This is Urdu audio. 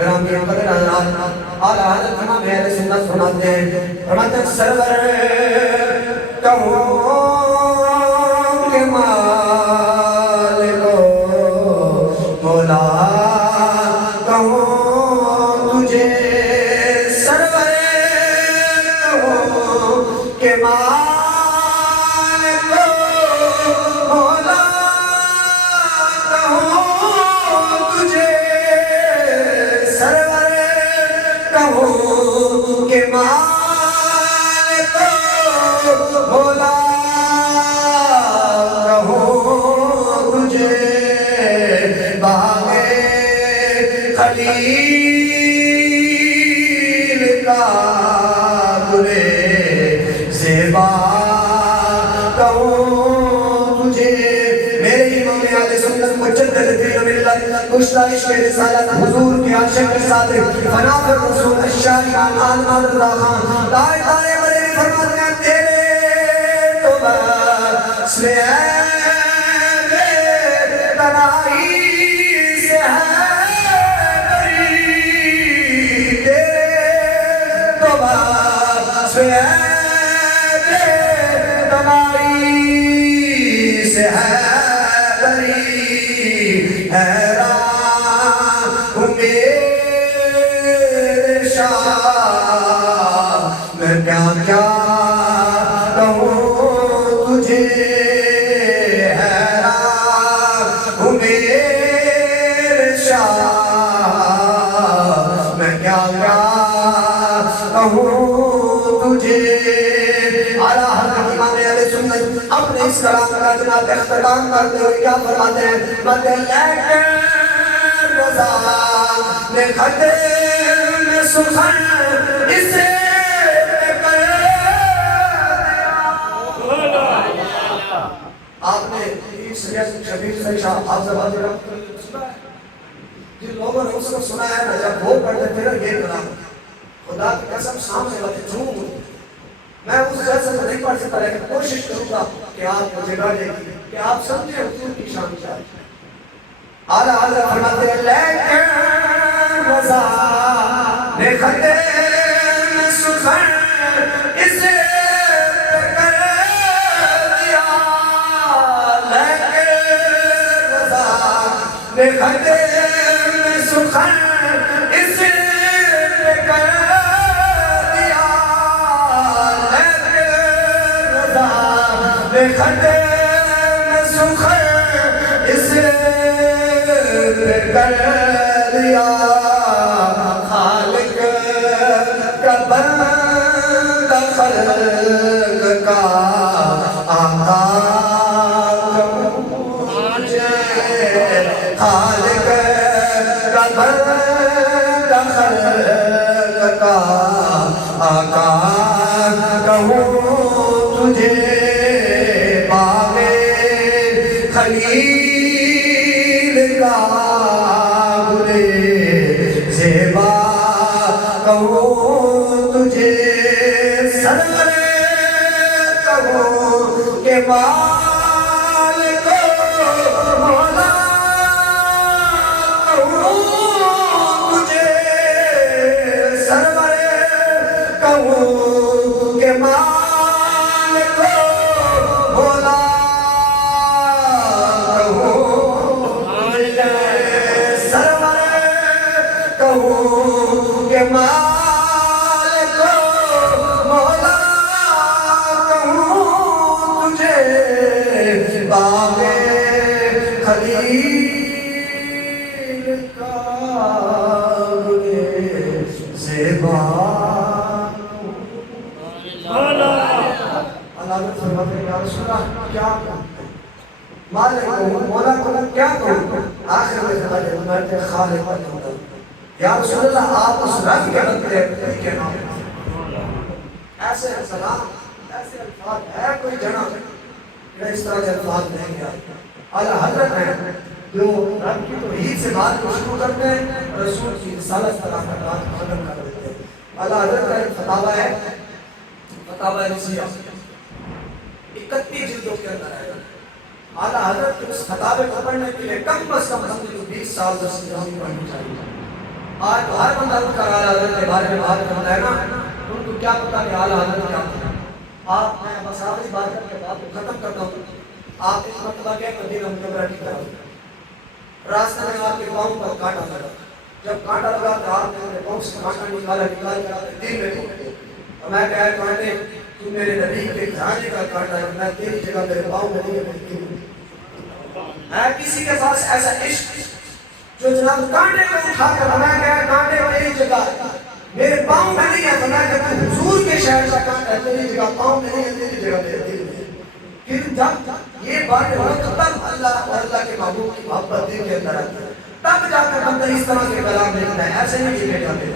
گرامی قدر حضرات اعلیٰ حضرت امام اہل سنت سناتے ہیں فرماتے ہیں سرور کہوں کہ مالک مولا کہوں تجھے سرور کہوں کہ مالک مولا کہوں تجھے سرور کہوں کہ مالک مولا کہوں تجھے باغ خلیل کا گلے زیبا کہوں تجھے میرے امام اہل سنت مجدد دین ملت کشتہ عشق رسالت حضور کے عاشق صادق فنا پر رسول الشاری آن مادر خان دائے دائے بڑے فرماتے ہیں تیرے تو بس میں تنائی سے ہے بری تیرے تو بس میں تنائی سے ہے بری حیران ہوں میرے شاہ میں کیا کیا کہوں تجھے حیران ہوں میرے شاہ میں کیا کیا کہوں تجھے اعلیٰ حضرت امام اہل سنت اپنے اس کلام کا جناب اختتام کرتے ہوئے کیا فرماتے ہیں بدل لیکن رضا نے خطے میں سخن اسے آپ نے سید شبیر صلی شاہ آپ سے بات سنا ہے جن لوگوں نے اس کو سنا ہے نا جب وہ پڑھتے تھے نا یہ کلام خدا کی قسم سامنے والے جھوم میں اس جلسے سے نہیں پڑھ سکتا لیکن کوشش کروں گا کہ آپ کو جگہ دے گی کہ آپ سمجھیں حضور کی شان کیا ہے اعلیٰ حضرت فرماتے ہیں لیکن رضا نے خطے میں سخن اسے کر دیا لیکن رضا نے خطے میں سخن اسے کر دیا لیکن رضا نے خطے میں سخن اسے کر دیا خالق کا بندہ خلق کا آقا مجھے خالق کا بندہ خلق کا آقا کہوں تجھے باغ خلیل کا گلے زیبا کہوں تجھے سرور کہوں کہ مالک مولا کہوں تجھے سرور کہوں کہ مالک مولا کہوں کہ مالک مولا کہوں تجھے باغ خلیل کا گلے زیبا اللہ فرماتے ہیں یا رسول اللہ کیا کہوں مالک کہوں مولا کہوں کیا کہوں آخر میں فرماتے ہیں خالق کہوں یا رسول اللہ آپ اس رب کے بندے ہیں کہ نام ایسے سلام ایسے الفاظ ہے کوئی جنا کہ اس طرح کے الفاظ نہیں کیا اعلیٰ حضرت ہیں جو رب کی توحید سے بات کو شروع کرتے ہیں رسول کی رسالت طرح کا بات ختم کر دیتے ہیں اعلیٰ حضرت کا ایک فتاوہ ہے فتاوہ رسیہ 31 جلدوں کے اندر ہے اعلیٰ حضرت اس فتاوے کو پڑھنے کے لیے کم از کم 20 سال 10 سال پڑھنی چاہیے آج تو ہر بندہ اٹھ کر اعلیٰ حضرت کے بارے میں بات کرتا ہے نا، ان کو کیا پتا کہ اعلیٰ حضرت کیا ہوتا ہے۔ آپ میں بس آخری بات کر کے بات کو ختم کرتا ہوں۔ آپ اس مرتبہ گئے مدینہ منورہ کی طرف، راستہ میں آپ کے پاؤں پر کانٹا لگا، جب کانٹا لگا تو آپ نے اپنے پاؤں سے کانٹا نکال کے آپ کے دل میں ڈال دیا اور میں کہا کانٹے تو میرے نبی کے گھرانے کا کانٹا ہے، میں تیری جگہ میرے پاؤں میں نہیں ہے کسی کے پاس ایسا عشق جو جناب کانٹے میں اٹھا کر میں کہا کانٹے میری جگہ میرے پاؤں میں نہیں ہے، تو میں کہتا ہوں حضور کے شہر کا کانٹا ہے، تیری جگہ پاؤں میں نہیں ہے، تیری جگہ میرے دل میں ہے۔ پھر جب یہ بات ہو تو تب اللہ اور اللہ کے محبوب کی محبت دل کے اندر آتی ہے، تب جا کر بندہ اس طرح کے کلام لکھتا ہے، ایسے نہیں لکھے جاتے۔